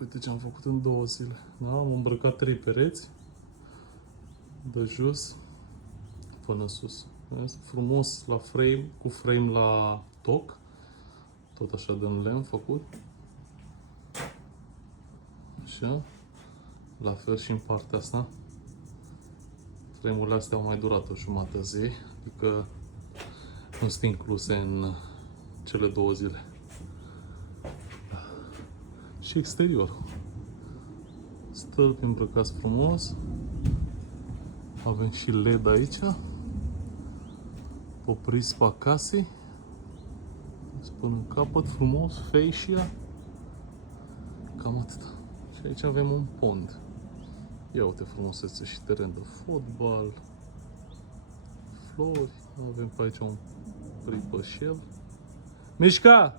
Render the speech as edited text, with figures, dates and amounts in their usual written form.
Uite ce am făcut în 2 zile. Da? Am îmbrăcat 3 pereți. De jos până sus. Vezi? Frumos la frame, cu frame la toc. Tot așa de în lemn făcut. Așa. La fel și în partea asta. Frame-urile astea au mai durat o jumătate zi. Adică nu sunt incluse în cele 2 zile. Și exterior. Stâlpi îmbrăcați frumos. Avem și LED aici. O prispa casei. Până în capăt, frumos, fascia. Cam atât. Și aici avem un pond. Ia uite frumusețe și teren de fotbal. Flori. Avem pe aici un pripășel. Mișca!